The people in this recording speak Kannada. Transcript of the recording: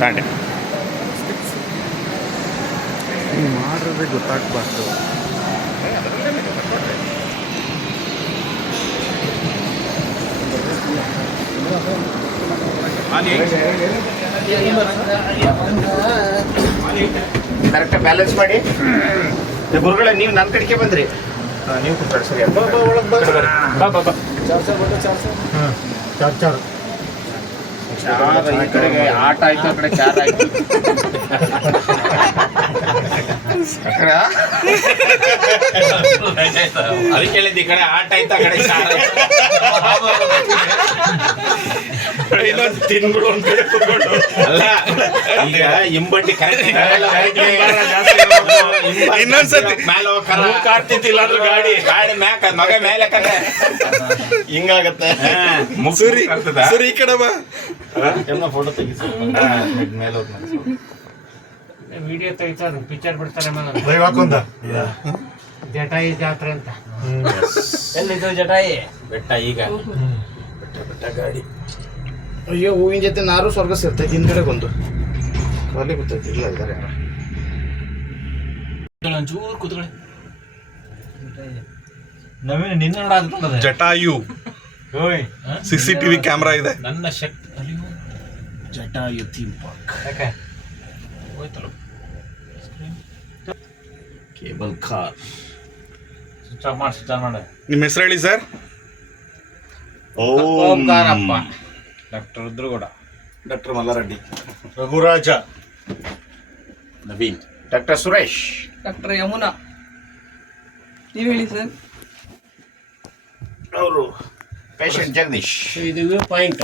ತಾಂಡೆ ಮಾಡಿದ್ರೆ ಗೊತ್ತಾಗ್ಬಾರ್ದು. ಕರೆಕ್ಟಾಗಿ ಬ್ಯಾಲೆನ್ಸ್ ಮಾಡಿ. ಗುರುಗಳ ನೀವು ನನ್ನ ಕಡೆಗೆ ಬಂದ್ರಿ, ನೀವು ಕೂತ್ಕೊಳ್ಳಿ. ಸರಿ, ಚಾರ್ ಈ ಕಡೆಗೆ ಆಟ ಆಯ್ತು, ಆ ಕಡೆ ಚಾರ್ ಆಯ್ತು. ಅದಕ್ಕೆ ಹೇಳಿದ್ದು, ಈ ಕಡೆ ಆಟ ಆಯ್ತು, ಆ ಕಡೆ ಚಾರ್ ಆಯ್ತು. ಇನ್ನೊಂದು ತಿನ್ಬಿಡು ಒಂದ್ ಕಡೆ ಕೂತ್ಕೊಂಡು. ಅಲ್ಲ, ಈಗ ಹಿಂಬಡ್ಡಿ ಕರೆಕ್ಟ್ ಇನ್ನೊಂದ್ಸತಿ ಮೇಲೆ ಕಾರ್ತಿದ್ದಿಲ್ಲ ಅಂದ್ರೆ ಗಾಡಿ ಮ್ಯಾಕ ಮಗ ಮೇಲೆ ಕಡೆ ಹಿಂಗಾಗತ್ತೆ. ಸರಿ, ಈ ಕಡೆ ಬಾ. ಫೋಟೋ ತೆಗಿಸಿ ಮೇಲೆ ವಿಡಿಯೋ ತೆಗಿತಾರೆ, ಪಿಕ್ಚರ್ ಬಿಡ್ತಾರೆ. ಜಟಾಯಿ ಜಾತ್ರೆ ಅಂತ ಎಲ್ಲಿದ್ದು ಜಟಾಯಿ ಬೆಟ್ಟ. ಈಗ ಬೆಟ್ಟ ಗಾಡಿ. ಅಯ್ಯೋ, ಹೂವಿನ ಜೊತೆ ನಾರು ಸ್ವರ್ಗ ಸೇರ್ತೈತಿ. ಹಿಂದ್ಗಡೆ ಬಂದು ಖಾಲಿ ಗೊತ್ತೈತಿ. ಇಲ್ಲ ಇದ್ದಾರೆ ಒಂಚೂರು ಕೂತ್ಕೊಳ್ಳಿ. ನವೀನ ನಿನ್ನ ನೋಡ ಜಟಾಯು CCTV ಕ್ಯಾಮ್ರಾ ಇದೆ. ನನ್ನ ಶಕ್ತಿ ಜಟಾಯು ಥೀಮ್ ಪಾರ್ಕ್. ಯಾಕೆ ಹೋಯ್ತಲ್ಲ ಕೇಬಲ್ ಕಾರ್. ಸ್ವಿಚ್ ಆಫ್ ಮಾಡಿ. ನಿಮ್ಮ ಹೆಸರು ಹೇಳಿ sir. Omkarappa. Doctor Rudragowda. Doctor Mallareddy. Raghuraja. Naveen. Doctor Suresh. Doctor Yamuna. ನೀವು ಹೇಳಿ ಸರ್. ಅವರು ಪೇಷಂಟ್ ಜಗದೀಶ್. ಇದು ಪಾಯಿಂಟ್.